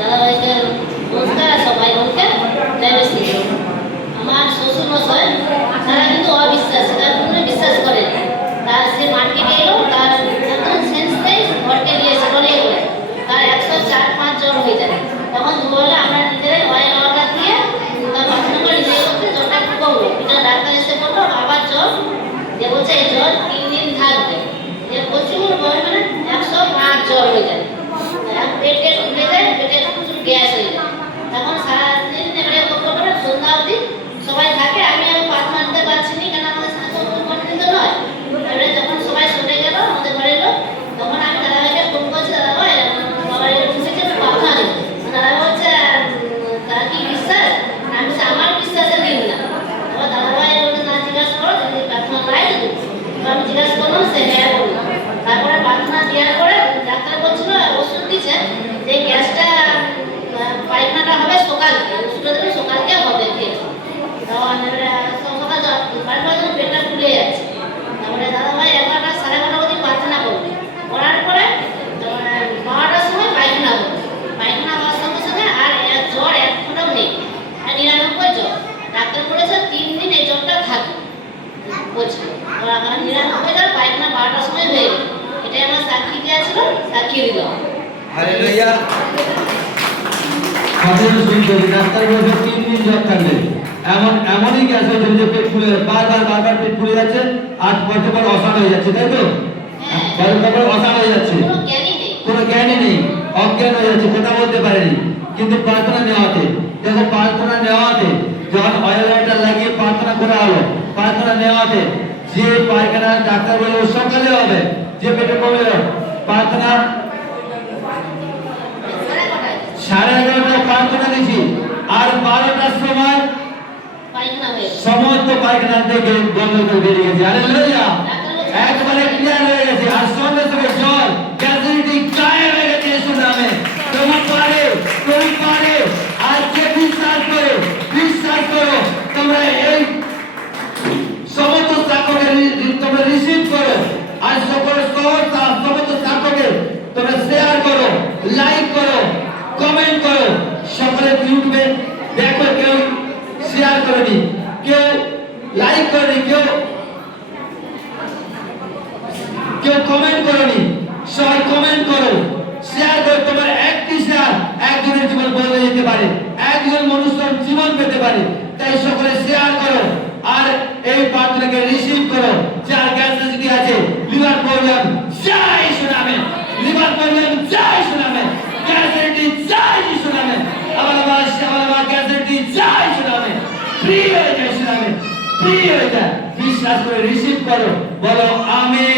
দাদাভাইকে নমস্কার, সবাই বলকে ডায়াবেটিস। আমার শ্বশুর মশাই তারা কিন্তু অবিশ্বাসী, তারা কোনো বিশ্বাস করে না। তার সে মার্কেটে এলো, তার একদম সেন্স নেই, ঘরকে নিয়েছে অনেক করে তার 104-5 জ্বর হয়ে যায়। তখন দুবেলা আমরা নিজেরাই অয়েল ওয়াটার দিয়ে তার বাথরুম করে নিয়ে করতে জ্বরটা একটু কমলো। এটা ডাক্তার এসে বললো আবার জ্বর, যে বলছে এই জ্বর 3 দিন থাকবে। যে প্রচুর পরিমাণে 105 জ্বর হয়ে যায়, পেটে ঢুকে যায়, পেটে প্রচুর গ্যাস হয়ে যায়। তখন সারাদিন এবারে করে সন্ধ্যা অবধি সবাই থাকে, আমি প্রার্থনা দিতে পারছি না, কেন আমাদের শাসক কোনদিন তো নয়। এবারে যখন সবাই সরে গেল আমাদের ঘরে এলো, তখন আমি দাদাভাইকে ফোন করছি, দাদাভাই বাবার এসেছে প্রার্থনা দেবো। দাদাভাই বলছে তারা কি বিশ্বাস? আমি বলছি আমার বিশ্বাসে দিন না। এবার দাদাভাই বলছে না, জিজ্ঞাসা করো যদি প্রার্থনা নাই দেবো। আমি জিজ্ঞাসা করলাম, সে হ্যাঁ বললো। তারপরে প্রার্থনা দেওয়ার পরে ডাক্তার বলছিল ওষুধ দিচ্ছে যে গ্যাসটা পায়খানাটা হবে সকালকে, ওষুধটা দেবে সকালকে হবে খেয়েছে। তখন সকাল বারবার পেটটা ফুলে যাচ্ছে। তারপরে দাদাভাই 11টা 11:30 অবধি প্রার্থনা করবে, করার পরে 12টার সময় পায়খানা করবে। পায়খানা হওয়ার সঙ্গে সঙ্গে আর জ্বর এক ফোঁটাও নেই, আর 99 জ্বর। ডাক্তার বলেছে 3 দিন এই জ্বরটা থাকবে বলছিল। 99 জ্বর, পায়খানা 12টার সময় হয়ে গেল। এটাই আমার সাক্ষী দেওয়া ছিল, সাক্ষী দিলাম। হালেলুয়া। কথা শুনতে ডাক্তার বলেছে 3 দিন জ্বর থাকবে। এমনই গ্যাস হয়েছে যে পেট ফুলে বারবার পেট ফুলে যাচ্ছে, আর পর অসাড় হয়ে যাচ্ছে, তাই তো? পর অসাড় হয়ে যাচ্ছে, কোনো জ্ঞানই নেই, অজ্ঞান হয়ে যাচ্ছে, কথা বলতে পারেনি। কিন্তু প্রার্থনা নেওয়াতে, দেখো প্রার্থনা নেওয়াতে যখন অয়েল ওয়াটার লাগিয়ে প্রার্থনা করা হলো, প্রার্থনা নেওয়াতে যে পায়খানা ডাক্তার বলল সকালে হবে, যে পেটে কমে গেল, প্রার্থনা 11:30 প্রার্থনা দিয়েছি, আর 12টার সময় সমস্ত পায়খানা থেকে বন্ধ করে বেরিয়ে গেছে। হালেলুয়া, একবারে ক্লিয়ার হয়ে গেছে। আর সঙ্গে সঙ্গে জ্বর গ্যাসিটি গায়েব হয়ে গেছে ইয়েসুর নামে। তুমি পারে আজকে বিশ্বাস করো তোমরা এই সমস্ত সাক্ষকে তোমরা রিসিভ করো, আর সমস্ত সাক্ষকে তোমরা শেয়ার করো, লাইক করো, কমেন্ট করো। সকলে ইউটিউবে দেখো, কেউ শেয়ার করেনি, কেউ লাইক করেনি, কেউ কমেন্ট করেনি। সবাই কমেন্ট করো, শেয়ার করো। তোমার একটি শেয়ার একজনের জীবন বদলে যেতে পারে, একজন মানুষের জীবন পেতে পারে। তাই সকলে শেয়ার করো, আর এই প্রার্থনাকে রিসিভ করো। যার গ্যাস যদি আছে, লিভার প্রবলেম জয় শোনাবে, লিভার প্রবলেম জয় শোনাবে, গ্যাসেটি জয় শোনাবে, আবার গ্যাসেটি জয় শোনাবে, ফ্রি হয়ে যায় শোনাবে, ফ্রি হয়ে যায়। বিশ্বাস করে রিসিভ করো, বলো আমেন।